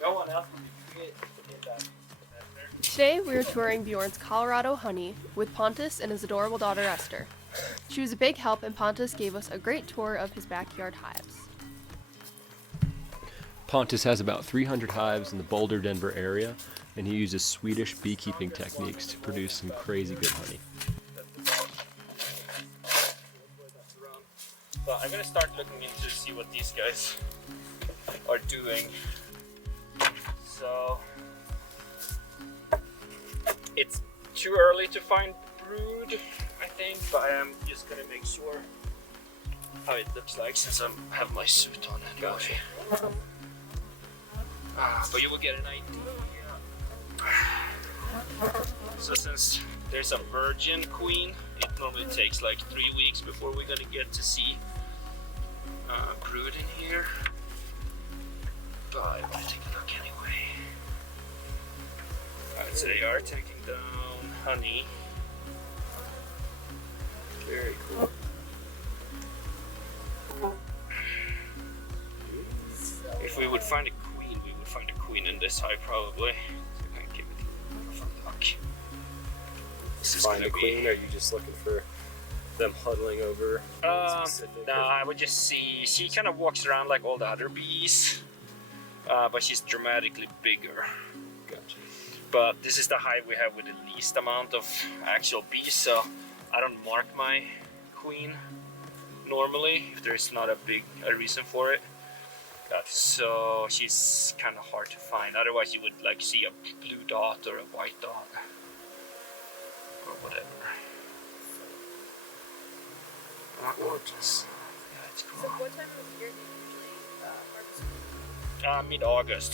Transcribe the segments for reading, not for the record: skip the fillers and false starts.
No one else would be that. Today we are touring Bjorn's Colorado honey with Pontus and his adorable daughter Esther. She was a big help, and Pontus gave us a great tour of his backyard hives. Pontus has about 300 hives in the Boulder, Denver area, and he uses Swedish beekeeping techniques to produce some crazy good honey. So I'm gonna start looking into to see what these guys are doing. So it's too early to find brood, I think, but I am just gonna make sure how it looks like since I have my suit on anyway. Gotcha. But you will get an idea. So since there's a virgin queen, it normally takes like 3 weeks before we're gonna get to see brood in here. But I want to take a look anyway. Alright, so they are taking down honey. Very cool. If we would find a queen, we would find a queen in this hive probably. So I can give it a fun look. Find a queen, or are you just looking for them huddling over? No, I would just see, she kind of walks around like all the other bees, but she's dramatically bigger. Gotcha. But this is the hive we have with the least amount of actual bees, so I don't mark my queen normally if there's not a reason for it. Gotcha. So she's kind of hard to find. Otherwise you would like see a blue dot or a white dot or whatever. Gorgeous. Yeah, it's cool. So what time of year do you usually harvest? Mid-August.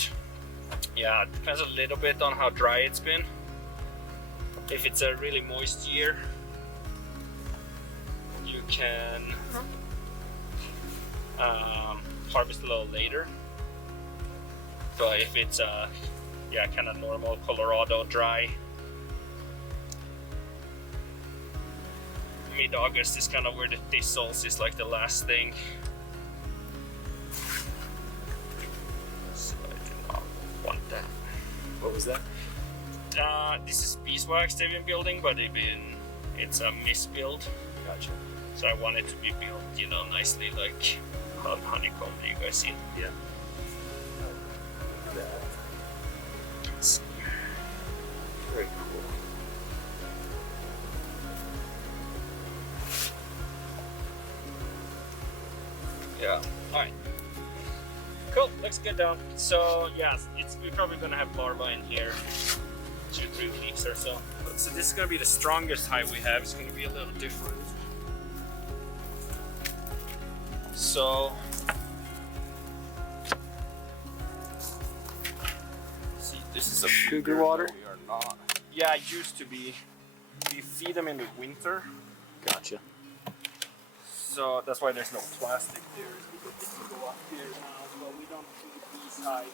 Yeah, it depends a little bit on how dry it's been. If it's a really moist year, you can harvest a little later. But if it's kind of normal Colorado dry, mid-August is kind of where the thistles is like the last thing. So I do not want that. What was that? This is beeswax they've been building, but it's a misbuild. Gotcha. So I want it to be built, nicely like honeycomb. Do you guys see it? Yeah. Let's see. Very cool. Yeah. Alright. Cool, let's get down. So yeah, we're probably gonna have larvae in here 2-3 weeks or so. So this is gonna be the strongest hive we have. It's gonna be a little different. So see, this is a Sugar water? We are not. Yeah, it used to be. We feed them in the winter. Gotcha. So that's why there's no plastic there, because this will go up here now, but we don't feed these hives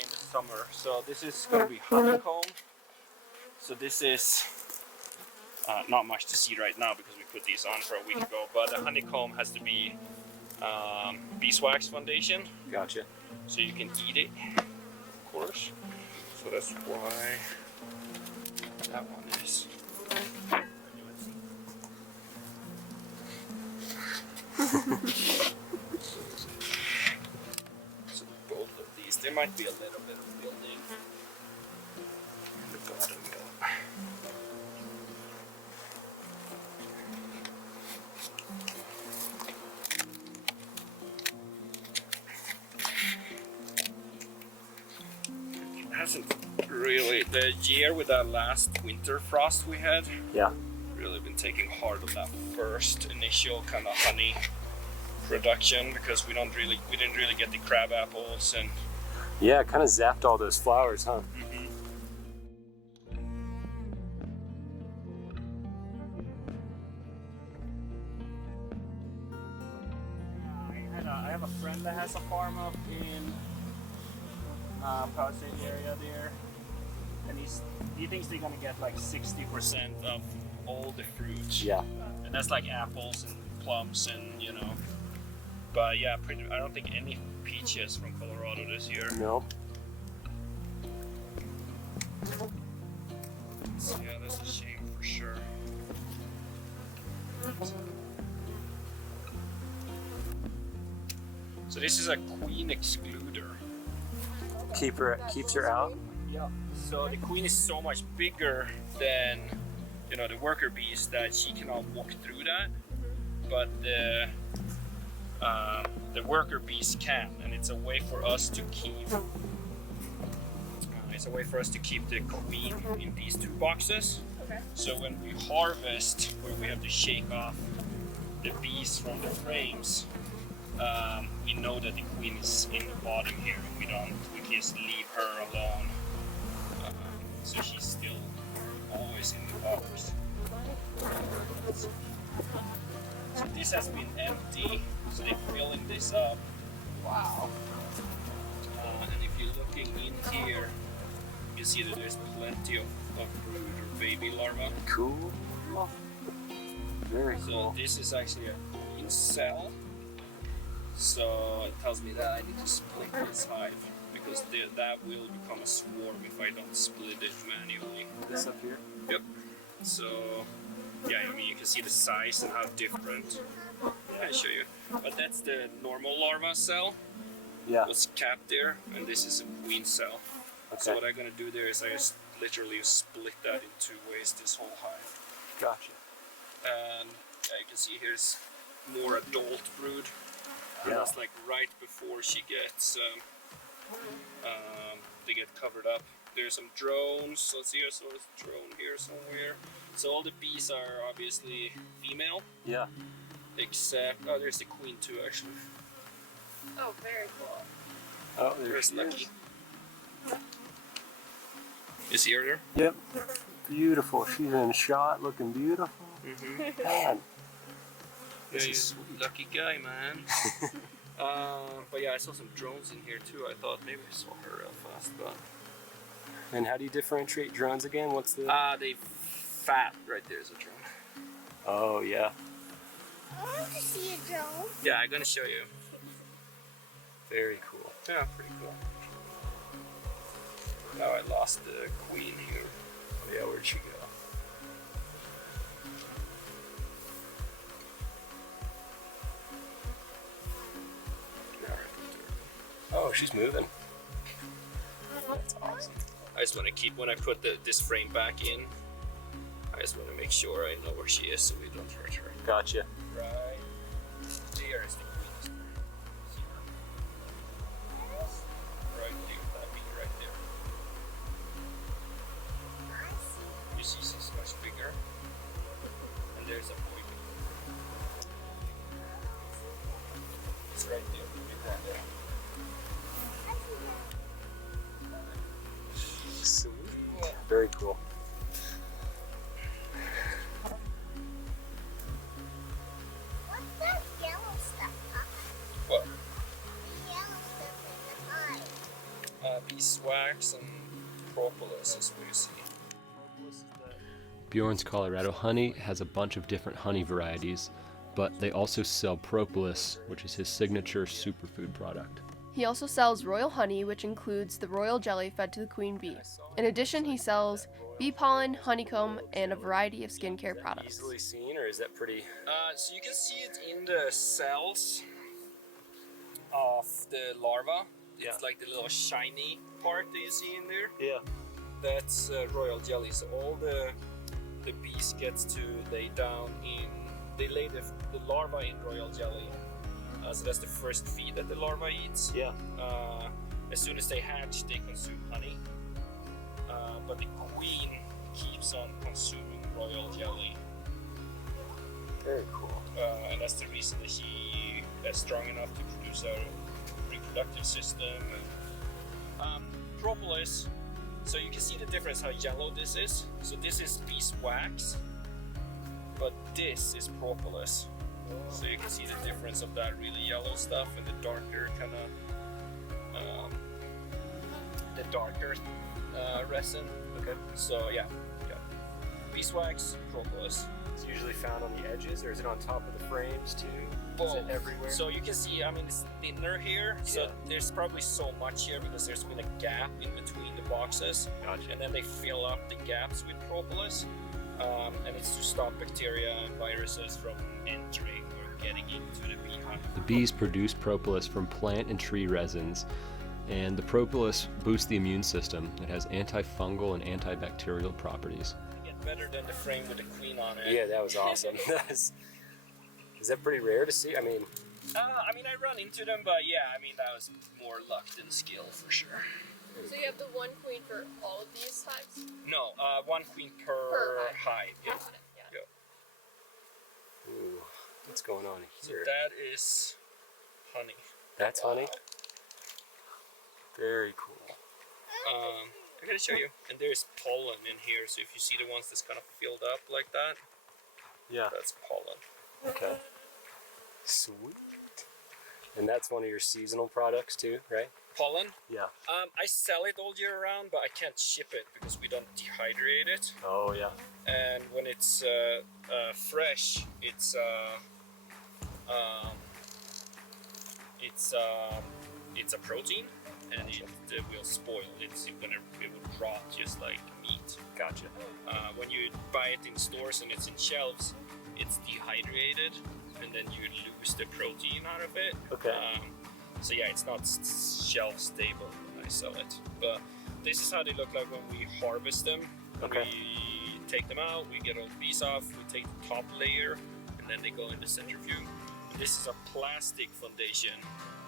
in the summer. So this is going to be honeycomb. So this is not much to see right now because we put these on for a week ago, but the honeycomb has to be beeswax foundation. Gotcha. So you can eat it, of course. So that's why that one is. So both of these, there might be a little bit of building in the bottom. It hasn't really, the year with that last winter frost we had, Yeah. really been taking hard on that first initial kind of honey production, because we didn't really get the crab apples and Yeah, it kind of zapped all those flowers, huh? I have a friend that has a farm up in Palisade area there, and he thinks they're gonna get like 60% of all the fruits. Yeah. And that's like apples and plums and But yeah, I don't think any peaches from Colorado this year. No. So yeah, that's a shame for sure. So this is a queen excluder. Keeps her out. Yeah. So the queen is so much bigger than, you know, the worker bees that she cannot walk through that, but the worker bees can, and it's a way for us to keep. It's a way for us to keep the queen in these two boxes. Okay. So when we harvest, where we have to shake off the bees from the frames, we know that the queen is in the bottom here, and we can just leave her alone. So she's still always in the box. So this has been empty, so they're filling this up. Wow. And if you're looking in here, you see that there's plenty of brood or baby larvae. Cool. Very So cool. this is actually a queen cell. So it tells me that I need to split this hive, because that will become a swarm if I don't split it manually. This up here. Yep. So yeah, I mean, you can see the size and how different. Yeah, I'll show you. But that's the normal larva cell. Yeah. What's capped there, and this is a queen cell. Okay. So what I'm gonna do there is I just literally split that in two ways, this whole hive. Gotcha. And yeah, you can see here's more adult brood. And Yeah. that's like right before she gets, they get covered up. There's some drones. Let's see, so there's a drone here somewhere. So all the bees are obviously female, Yeah. except, there's the queen too actually. Oh, very cool. Oh, There's Lucky. You see her there? Yep. Beautiful. She's in shot, looking beautiful. Mm-hmm. Man. Yeah, This is he's sweet. a lucky guy, man. But yeah, I saw some drones in here too. I thought maybe I saw her real fast, but And how do you differentiate drones again? What's the? they fat right there's a drone. Oh yeah. I want to see a drone. Yeah, I'm gonna show you. Very cool. Yeah, pretty cool. Now I lost the queen here. Oh yeah, where'd she go? Oh, she's moving. That's awesome. I just want to keep, when I put this frame back in, I just want to make sure I know where she is so we don't hurt her. Gotcha. Right there is the queen. See her? Right there, that bee right there. You see she's much bigger. And there's a boy bee. It's right there, the big one there. Sweet. Very cool. What's that yellow stuff? What? The yellow stuff in the eye. Beeswax and propolis is what you see. Bjorn's Colorado honey has a bunch of different honey varieties, but they also sell propolis, which is his signature superfood product. He also sells royal honey, which includes the royal jelly fed to the queen bee. In addition, he sells bee pollen, honeycomb, and a variety of skincare products. Easily seen, or is that pretty? So you can see it in the cells of the larva. It's Yeah. like the little shiny part that you see in there. Yeah. That's royal jelly. So all the bees gets to lay down in. They lay the larva in royal jelly. So that's the first feed that the larva eats. Yeah. As soon as they hatch, they consume honey. But the queen keeps on consuming royal jelly. Very cool. And that's the reason that she is strong enough to produce a reproductive system. And, propolis. So you can see the difference how yellow this is. So this is beeswax, but this is propolis. So you can see the difference of that really yellow stuff and the darker kind of resin. Okay. So yeah. beeswax, propolis. It's usually found on the edges, or is it on top of the frames too? Is Both. it everywhere? So you can see, I mean, it's thinner here, so Yeah. there's probably so much here because there's been a gap in between the boxes. Gotcha. And then they fill up the gaps with propolis, and it's to stop bacteria and viruses from entering or getting into the beehive. The bees produce propolis from plant and tree resins, and the propolis boosts the immune system. It has antifungal and antibacterial properties. They get better than the frame with the queen on it. Yeah, that was awesome. Is that pretty rare to see? I mean, I mean, I run into them, but yeah, I mean, that was more luck than skill for sure. So you have the one queen for all of these hives? No, one queen per Per hive. Yeah. Yeah. ooh, what's going on here? That is honey. That's honey? Very cool. I gotta show you. And there's pollen in here, so if you see the ones that's kind of filled up like that, Yeah. that's pollen. Okay. Sweet. And that's one of your seasonal products too, right? Pollen? Yeah. I sell it all year round, but I can't ship it because we don't dehydrate it. Oh yeah. And when it's fresh, it's a protein, and it will spoil. It will rot just like meat. Gotcha. When you buy it in stores and it's in shelves, it's dehydrated, and then you lose the protein out of it. Okay. So yeah, it's not shelf stable when I sell it. But this is how they look like when we harvest them. Okay. We take them out, we get all the bees off, we take the top layer, and then they go in the centrifuge. And this is a plastic foundation.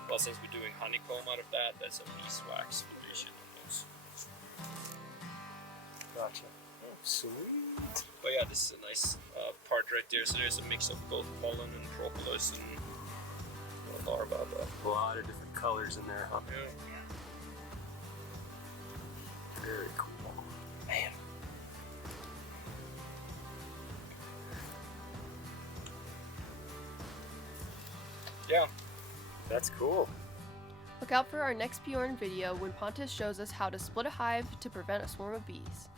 Well, since we're doing honeycomb out of that, that's a beeswax foundation on those. Gotcha. Oh, sweet. But yeah, this is a nice part right there. So there's a mix of both pollen and propolis and larva. A lot of different colors in there, huh? Yeah. Very cool. Man. Yeah. That's cool. Look out for our next Bjorn video when Pontus shows us how to split a hive to prevent a swarm of bees.